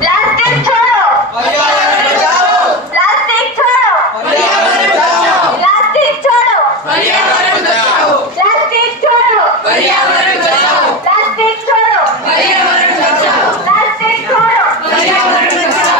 Plastic छोड़ो, पर्यावरण बचाओ, प्लास्टिक छोड़ो, पर्यावरण बचाओ, प्लास्टिक छोड़ो, पर्यावरण बचाओ, प्लास्टिक छोड़ो, पर्यावरण बचाओ, प्लास्टिक छोड़ो, पर्यावरण बचाओ, प्लास्टिक छोड़ो। पर्यावरण बचाओ।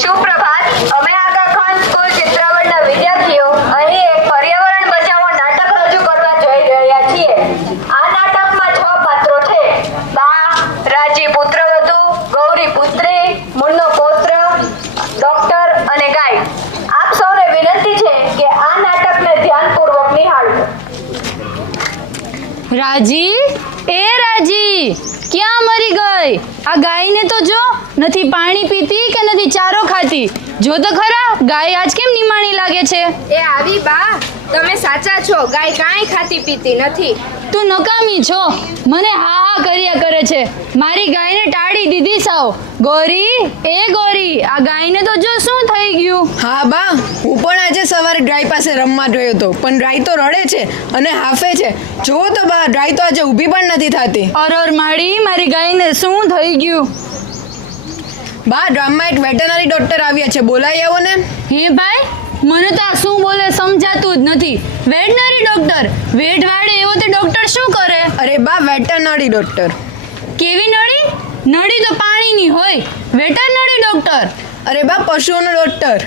સુપ્રભાત, અમે આગા ખાન સ્કૂલ ચિત્રાવડના વિદ્યાર્થીઓ અહીં એક પર્યાવરણ બચાવો નાટક રજૂ કરવા જઈ રહ્યા છીએ. આ નાટકમાં 6 પાત્રો છે: બા, રાજી પુત્રવધુ, ગૌરી પુત્રી, મુન્નો પૌત્ર, ડોક્ટર અને ગાય. આપ સૌને વિનંતી છે કે આ નાટકને ધ્યાનપૂર્વક નિહાળો. રાજી, એ રાજી, ક્યાં મરી ગઈ? આ ગાયને તો જો, નથી પાણી પીતી કે નથી ચારો ખાતી. જો તો ખરા, ગાય આજ કેમ નિમાણી લાગે છે? એ આવી બા, તમે સાચા છો. ગાય કાંઈ ખાતી પીતી નથી. તું નકામી છો, મને હા હા કર્યા કરે છે. મારી ગાયને ટાળી દીધી સાવ. ગોરી, એ ગોરી, આ ગાયને તો જો શું થઈ ગયું. હા બા, હું પણ આજે સવારે ડ્રાઈ પાસે રમવા ગયો હતો, પણ ડ્રાઈ તો રડે છે અને હાફે છે. જુઓ તો બા, ડ્રાઈ તો આજે ઊભી પણ નથી થતી. અરર માડી, મારી ગાયને શું થઈ ગયું? બા, ગામમાં એક વેટરનરી ડોક્ટર આવ્યા છે, બોલાવી આવો ને. હે ભાઈ, મને તો આ શું બોલે સમજાતું જ નથી. વેટનરી ડોક્ટર, વેટ વાળે એવો તે ડોક્ટર શું કરે? અરે બા, વેટરનરી ડોક્ટર. કેવી નળી? નળી તો પાણીની હોય. Veterinary doctor? અરે બા, પશુઓનો ડોક્ટર.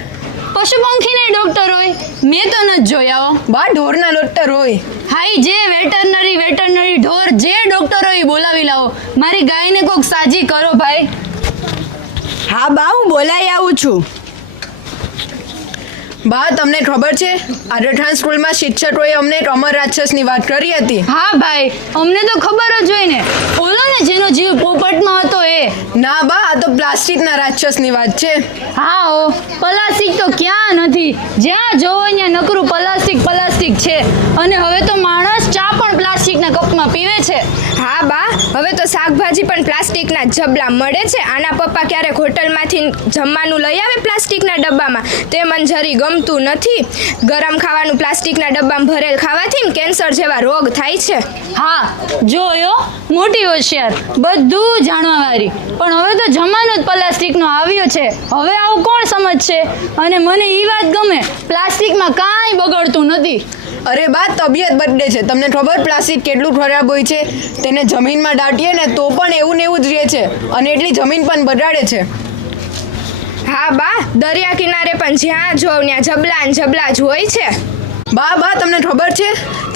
પશુ પંખીને ડોક્ટર હોય? મેં તો નથી જોયા. બા, ઢોરના ડોક્ટર હોય. હાઈ, જે વેટરનરી ઢોર જે ડોક્ટર હોય એ બોલાવી લાવો. મારી ગાયને કોક સાજી કરો ભાઈ. હા બા, હું બોલાવી આવું છું. બા, તમને ખબર છે, આદરખાન સ્કૂલમાં શિક્ષકોએ અમને એક અમર રાક્ષસની વાત કરી હતી. હા ભાઈ, અમને તો ખબર જ હોય ને. ઓલો ને જેનો જીવ પોપટમાં હતો એ. ના બા, આ તો પ્લાસ્ટિકના રાક્ષસની વાત છે. હા ઓ, પ્લાસ્ટિક તો ક્યાં નથી. જ્યાં જોવો ત્યાં નકરું પ્લાસ્ટિક છે. અને હવે તો માણસ ચા પણ પ્લાસ્ટિકના કપમાં પીવે છે. હા બા, હવે તો શાકભાજી પણ પ્લાસ્ટિકના જબલા મળે છે. આના પપ્પા ક્યારેક હોટલમાંથી જમવાનું લઈ આવે પ્લાસ્ટિકના ડબ્બામાં, તે મને જરી ગમતું નથી. ગરમ ખાવાનું પ્લાસ્ટિકના ડબ્બામાં ભરેલ ખાવાથી કેન્સર જેવા રોગ થાય છે. હા, જોયો, મોટી હોશિયાર, બધું જાણવાવાળી. પણ હવે તો જમાનો જ પ્લાસ્ટિકનો આવ્યો છે. હવે આવું કોણ સમજશે? અને મને એ વાત ગમે, પ્લાસ્ટિકમાં કાંઈ બગડતું નથી. અરે બા, તબિયત બદલે છે. તમને ખબર પ્લાસ્ટિક કેટલું ખરાબ હોય છે? તેને જમીનમાં દાટીએ ને તો પણ એવું ને એવું જ રહે છે, અને એટલી જમીન પણ બગાડે છે. હા બા, દરિયા કિનારે પણ જ્યાં જોવ ત્યાં જબલા ને જબલા જ હોય છે. બા, તમને ખબર છે,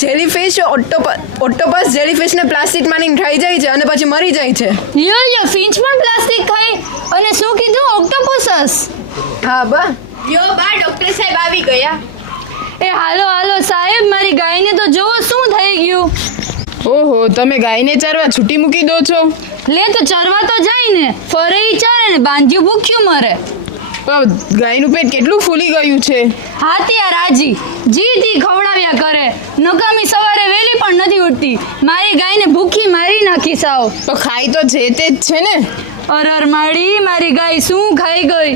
જેલીફિશ ઓક્ટોપસ જેલીફિશને પ્લાસ્ટિકમાં ખાઈ જાય છે અને પછી મરી જાય છે. યો ફિંચ પણ પ્લાસ્ટિક ખાય? અને શું કીધું, ઓક્ટોપસ? હા બા. યો બા, ડોક્ટર સાહેબ આવી ગયા. એ હાલો સાહેબ, મારી ગાયને તો જોવો શું થઈ ગયું. ઓહો, તમે ગાયને ચારવા છૂટી મૂકી દો છો? લે તો ચરવા તો જાય ને, ફરે ઈ ચારે ને બાંધ્યું ભૂખ્યું મરે. પણ ગાયનું પેટ કેટલું ફૂલી ગયું છે. હાથિયા રાજી જી ખવડાવ્યા કરે. નકામી સવારે વેલી પણ નથી ઉઠતી. મારી ગાયને ભૂખી મારી નાખી સાવ. તો ખાઈ તો જે તે જ છે ને. અરર માડી, મારી ગાય શું ખાઈ ગઈ?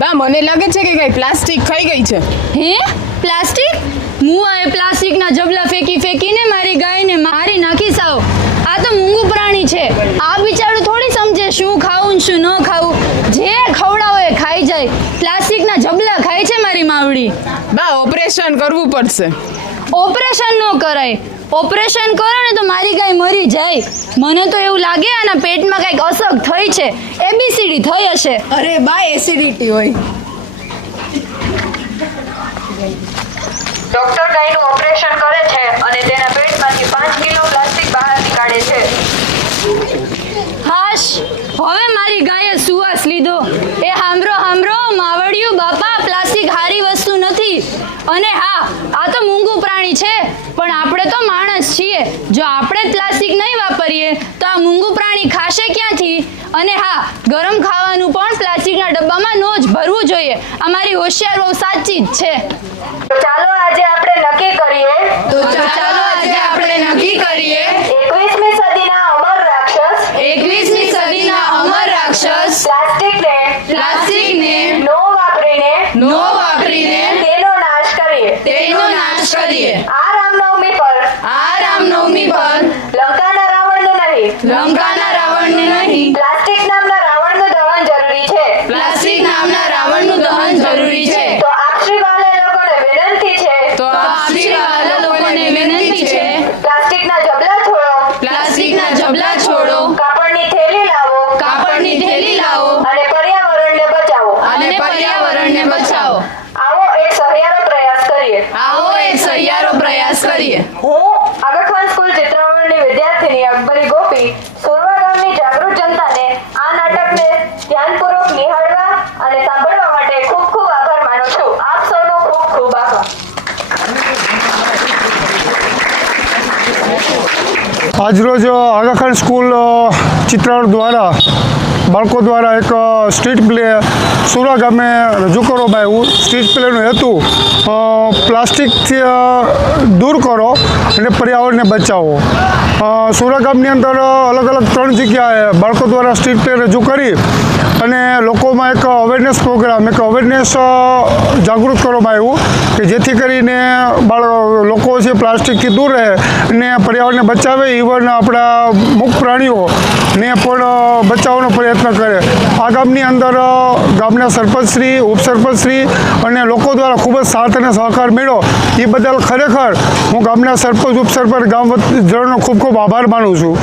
બા, મને લાગે છે કે ગાય પ્લાસ્ટિક ખાઈ ગઈ છે. હે, પ્લાસ્ટિક? મુઆએ પ્લાસ્ટિકના જબલા ફેંકીને મારી ગાયને મારી નાખી સાવ. આ તો મૂંગું પ્રાણી છે. આ બિચારું થોડી સમજે શું ખાવું ને શું ન ખાવું. જે ખવડાવો એ ખાઈ જાય. પ્લાસ્ટિકના જબલા ખાય છે મારી માવડી. બા, ઓપરેશન કરવું પડશે. ઓપરેશન ન કરાય. ઓપરેશન કરો ને તો મારી ગાય મરી જાય. મને તો એવું લાગે આના પેટમાં કંઈક અસર થઈ છે. એબીસીડી થઈ હશે. અરે બા, એસિડિટી હોય. ડોક્ટર ગાયનું ઓપરેશન કરે છે અને તેના પેટમાંથી 5 કિલો પ્લાસ્ટિક બહાર નીકાળે છે. હાશ, હવે મારી ગાયે સુવાસ લીધો. એ હાંભળો માવડિયું બાપા, પ્લાસ્ટિક હારી વસ્તુ નથી. અને હા, આ તો મૂંગું પ્રાણી છે, પણ આપણે તો માણસ છીએ. જો આપણે જ પ્લાસ્ટિક નહીં વાપરીએ તો આ મૂંગું પ્રાણી ખાશે ક્યાંથી? અને હા, ગરમ ખાવાનું પણ પ્લાસ્ટિકના ડબ્બામાં ન જ ભરવું જોઈએ. અમારી હોશિયાર બહુ સાચી જ છે. તો ચાલો આજે આપણે નક્કી કરીએ તો ચાલો આજે આપણે નક્કી કરીએ 21મી સદીના અમર રાક્ષસ 21મી સદીના અમર રાક્ષસ પ્લાસ્ટિકને નો વાપરીને તેનો નાશ કરીએ. કરીએ. આ રામનવમી પર લંકાના રાવણનું નહીં પ્લાસ્ટિક નામના રાવણનું દહન જરૂરી છે. જરૂરી છે. તો આપશ્રી વાલા લોકોને વિનંતી છે પ્લાસ્ટિકના જબલા છોડો કાપડની થેલી લાવો અને પર્યાવરણને બચાવો. આવો એક સહિયારો પ્રયાસ કરીએ. હું આગેખાન સ્કૂલ ચિત્રાવળની વિદ્યાર્થીની અકબરી ગોપી સુરવા ગામની જાગૃત જનતાને આ નાટકને ધ્યાનપૂર્વક નિહાળવા અને સાંભળવા માટે ખૂબ ખૂબ આભાર માનું છું. આપ સૌનો ખૂબ ખૂબ આભાર. આજરોજ આગાખાન સ્કૂલ ચિત્રાવળ દ્વારા બાળકો દ્વારા એક સ્ટ્રીટ પ્લે સુરા ગામે રજૂ કરવામાં આવ્યું. સ્ટ્રીટ પ્લેનો હેતુ પ્લાસ્ટિકથી દૂર કરો અને પર્યાવરણને બચાવો. સુરા ગામની અંદર અલગ અલગ 3 જગ્યાએ બાળકો દ્વારા સ્ટ્રીટ પ્લે રજૂ કરી અને લોકોમાં એક અવેરનેસ પ્રોગ્રામ જાગૃત કરવામાં આવ્યું કે જેથી કરીને લોકો છે પ્લાસ્ટિકથી દૂર રહે અને પર્યાવરણને બચાવે. ઇવન આપણા મુખ પ્રાણીઓને પણ બચાવવાનો પ્રયત્ન કરે. આ ગામની અંદર ગામના સરપંચશ્રી, ઉપસરપંચશ્રી અને લોકો દ્વારા ખૂબ જ સાથ અને સહકાર મળ્યો. એ બદલ ખરેખર હું ગામના સરપંચ, ઉપસરપંચ, ગામજનોનો ખૂબ ખૂબ આભાર માનું છું.